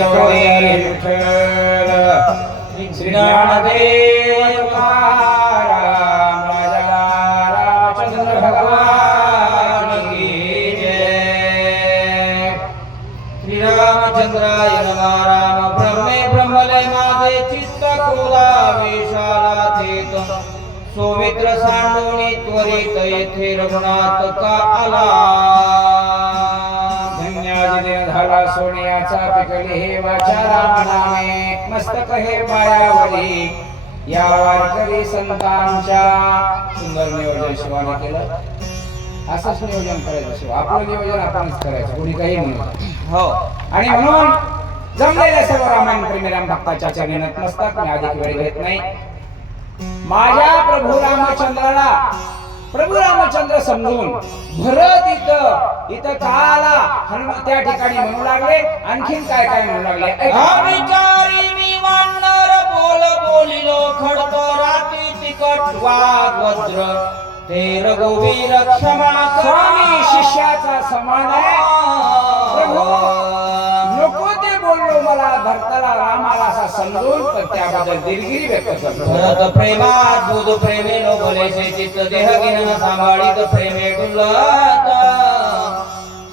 गौरी विठ्ठल श्री ज्ञानदेव तुकाराम राजा रामचंद्र भगवान की जय। श्री रामचंद्राय नमः। राम ब्रह्मे ब्रह्मलय माझे चित्त क्रोधा विशाला थेत सौमित्र सांडोणी त्वरित येथे रघुनाथ का आला। झाला सोन्याचा पिकले हे वाचा राम नामे मस्तक हे पायावरी या वारकरी संतांच्या। सुंदर नियोजन शिवाने केलं। असंच नियोजन करायचं शिव आपलं नियोजन आपणच करायचं कोणी काही म्हणून हो। आणि म्हणून जमलेल्या सर्व रामायण प्रेमी राम भक्ताच्या चरणी नतमस्तक मी अधिक वेळ घेत नाही। माझ्या प्रभू रामचंद्राला प्रभू रामचंद्र समजून भरत इथं काला हनुमान त्या ठिकाणी म्हणू लागले। आणखीन काय काय म्हणू लागले? अविचारी मी वानर बोल बोलिलो खडतो राती तिकट वाग वज्र ते रघुवीर क्षमा स्वामी शिष्याचा समान आहे। प्रभू नको ते बोललो मला भरताला रामाला असा समजून पण त्याबद्दल दिलगिरी व्यक्त करतो। भरत प्रेमात बुध प्रेमे लो बोलेसे चित्त देह गिरण सांभाळीत प्रेमे डुलत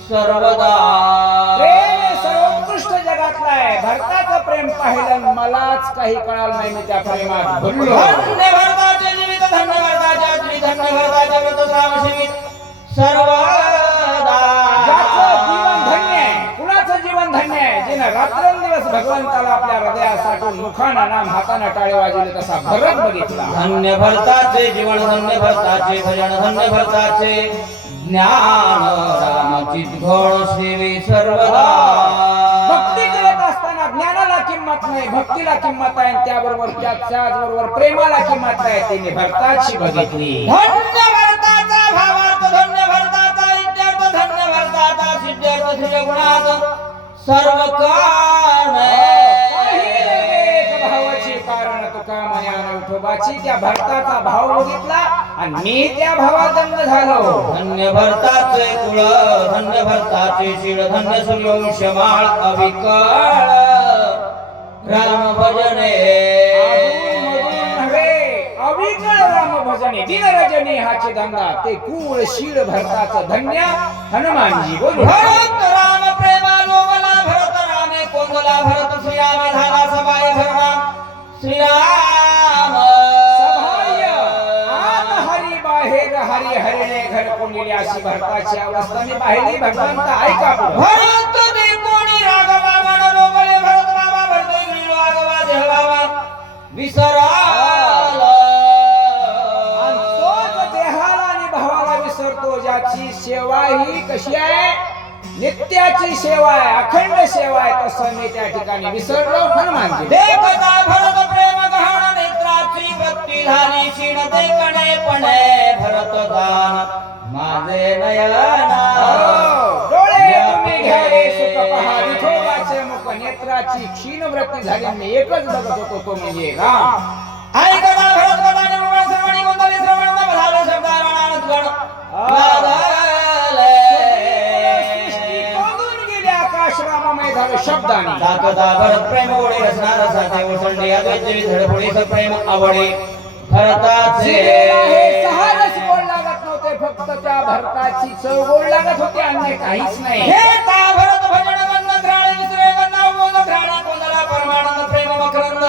सर्वदा। प्रेम सर्वोत्कृष्ट जगातला आहे। भरताचं प्रेम पाहिलं मलाच काही कळालं नाही मी त्या प्रेमात बुडलो। धन्य भरताचे जीवित धन्य भरताचे आचरी धन्य भरताचे व्रत श्राम सेवित सर्वदा। ज्याचं जीवन धन्य आहे कुणाचं जीवन धन्य आहे जिने रात्रंदिवस भगवंताला आपल्या हृदयासाठी मुखानं नाम हातानं टाळे वाजवले तसा भरत बघितला। धन्य भरताचे जीवन धन्य भरताचे भजन धन्य भरताचे ज्ञान रामचित घोळ सेवी सर्वदा। भक्ती करत असताना ज्ञानाला किंमत नाही भक्तीला किंमत आहे त्याबरोबर त्याचबरोबर प्रेमाला किंमत आहे तिने भरताची बघितली। धन्य भरताचा भावार्थ धन्य भरताचा इत्यार्थ धन्य भरताचा सिद्धार्थ तुझ्या गुणात सर्व कारण भावाची कारण तुका मयाने विठोबाची त्या भरताचा भाव बघितला आणि मी त्या भावात दंग झालो। धन्य भरताचे कुळ धन्य भरताचे शीळ धन्य सूर्यवंश माळ अविकळ राम भजने अविकळ राम भजने दिन रजनी हाचे धंदा ते कुळ शीळ भरताचं धन्य हनुमानजी बोलू। भरत राम प्रेमा लोमला भरत रामे कोंदला भरत श्रीरामे झाला सभाय भरराम श्रीराम सभाय आत हरी बाहेर हरी हरिणे घर कोंडिली अशी भरताची अवस्था मी पाहिली। भगवंत ऐका भरत दे कोणी राघवा मन लोमले भरत रामा भरतोय गिरी राघवा देहवावा विसराल आणि तोच देहाला आणि भावाला विसरतो ज्याची सेवा ही कशी आहे नित्याची सेवा आहे अखंड सेवा आहे तसं मी त्या ठिकाणी विसरलो हनुमानजी। देखता भरत प्रेम गहन नेत्राची भक्ती झाली क्षीण देखणे पणे भरत दान माझे नयना। डोळे तुम्ही घ्यावे सुख पहा विठोबाचे मुख नेत्राची क्षीण वृत्ती झाली मी एकच बघत होतो तो म्हणजे राम। ऐकता भरत गदाने मुळे श्रवणी गोंधळी श्रवण न झाले शब्दारणात गण आश्रमामय झालं शब्दाने। दाखता भरत प्रेम ओढे रसणार साथे ओसंडे अद्वैत धडपडीचं प्रेम आवडे भरताचे सहारस गोड लागत नव्हते फक्त त्या भरताची चव गोड लागत होती अन्य काहीच नाही। हे ता भरत भजन गंध घ्राणे विसरे गंधा मोद घ्राणे कोंदला परमानंद प्रेम मकरंद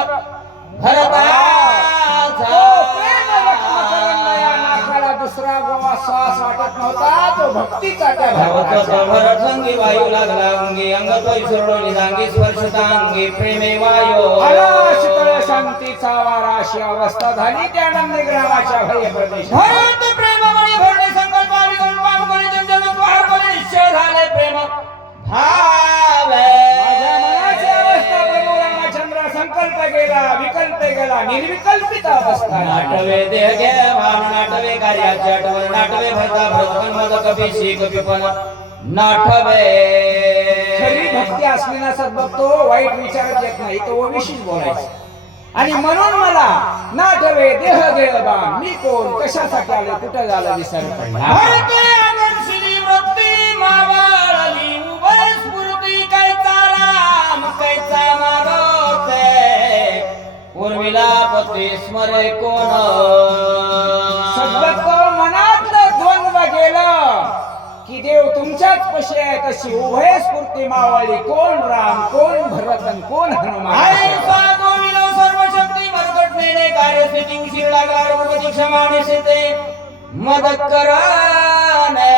भरताचा प्रेम मकरंद या नाकाला दुसरा गोवा श्वास वाटत नव्हता तो भक्तीचा त्या भरताचा भरत संगी वायू लागला अंगी अंग तोय सोडली जांगी स्पर्शतांगी प्रेमे वायो शीतळ शांतीचा वारा अशी अवस्था झाली त्या नंदग्रामाच्या भय प्रदेशात। भरत प्रेममणी भरणे संकल्प विगुण पावगुणी जन द्वार बोले निश्चय झाले प्रेम भावे। माझ्या मनाची अवस्था प्रभू रामचंद्र संकल्प गेला विकल्प गेला निर्विकल्पित अवस्था नाटवे देह घे भाव नाटवे कार्याचे आठवण नाटवे भरता भरत मद कपी शी कपीपण नाटवे। खरी भक्ती असलेला सद्भक्तो वाईट विचारत येत नाही तो ओविशीच बोलायचं आणि म्हणून मला नाटवे देह गेल बा मी कोण कशासाठी आलो कुठे झालं विसर पडला। भरते आदर्शनी वृत्ती मावळली उभय स्फूर्ती कैचा राम कैचा ते स्मरे कोण सद्गत मनातलं द्वंद्व गेलं की देव तुमच्याच पशी आहे. तशी उभय स्फूर्ती मावळली, कोण राम कोण भरत आणि कोण हनुमान. आहे साधो विनो सर्व शक्ती मरकटणे कार्य सिद्धी उशीर लागला रघुपती क्षमाने सेते मदत कराने.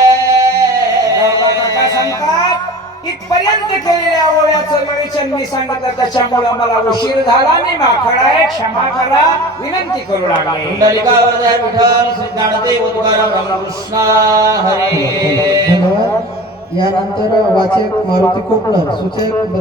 काका सांगतात इथपर्यंत केलेल्या ओळ्याचं विवेचन मी सांगितलं, त्याच्यामुळे मला उशीर झाला. मी माखड आहे, क्षमा करा विनंती करू लागले. कुंडलिकावर जय विठ्ठल श्री ज्ञानदेव तुकाराम रामकृष्ण हरे. धन्यवाद. यानंतर वाचक मारुती कोपणर, सूचक